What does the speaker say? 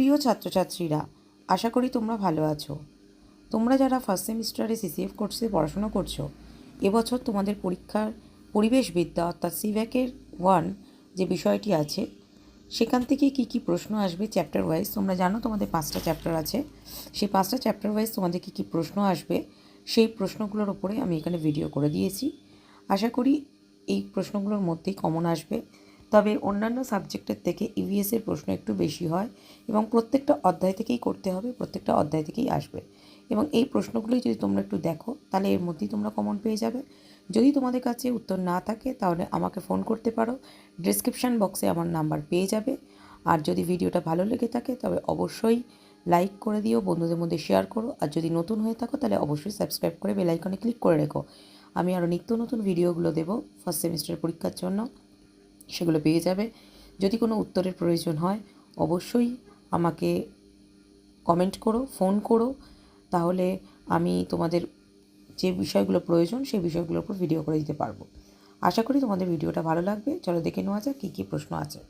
প্রিয় ছাত্রছাত্রীরা, আশা করি তোমরা ভালো আছো। তোমরা যারা ফার্স্ট সেমিস্টারে সিসিএফ কোর্সে পড়াশোনা করছো, এবছর তোমাদের পরীক্ষার পরিবেশবিদ্যা অর্থাৎ সিভ্যাকের 1 যে বিষয়টি আছে সেখান থেকে কি কি প্রশ্ন আসবে চ্যাপ্টার ওয়াইজ। তোমরা জানো তোমাদের 5টা চ্যাপ্টার আছে, সেই 5টা চ্যাপ্টার ওয়াইজ তোমাদের কি কি প্রশ্ন আসবে সেই প্রশ্নগুলোর ওপরে আমি এখানে ভিডিও করে দিয়েছি। আশা করি এই প্রশ্নগুলোর মধ্যেই কমন আসবে, তবে অন্যান্য সাবজেক্টের থেকে ইভিএসের প্রশ্ন একটু বেশি হয় এবং প্রত্যেকটা অধ্যায় থেকেই করতে হবে, প্রত্যেকটা অধ্যায় থেকেই আসবে। এবং এই প্রশ্নগুলোই যদি তোমরা একটু দেখো তাহলে এর মধ্যেই তোমরা কমন পেয়ে যাবে। যদি তোমাদের কাছে উত্তর না থাকে তাহলে আমাকে ফোন করতে পারো, ডেসক্রিপশান বক্সে আমার নাম্বার পেয়ে যাবে। আর যদি ভিডিওটা ভালো লেগে থাকে তবে অবশ্যই লাইক করে দিও, বন্ধুদের মধ্যে শেয়ার করো। আর যদি নতুন হয়ে থাকো তাহলে অবশ্যই সাবস্ক্রাইব করে বেল আইকনে ক্লিক করে রেখো। আমি আরও নিত্য নতুন ভিডিওগুলো দেবো ফার্স্ট সেমিস্টার পরীক্ষার জন্য, সেগুলো পেয়ে যাবে। যদি কোনো উত্তরের প্রয়োজন হয় অবশ্যই আমাকে কমেন্ট করো, ফোন করো, তাহলে আমি তোমাদের যে বিষয়গুলো প্রয়োজন সেই বিষয়গুলোর উপর ভিডিও করে দিতে পারবো। আশা করি তোমাদের ভিডিওটা ভালো লাগবে। চলো দেখে নেওয়া যাক কী কী প্রশ্ন আছে।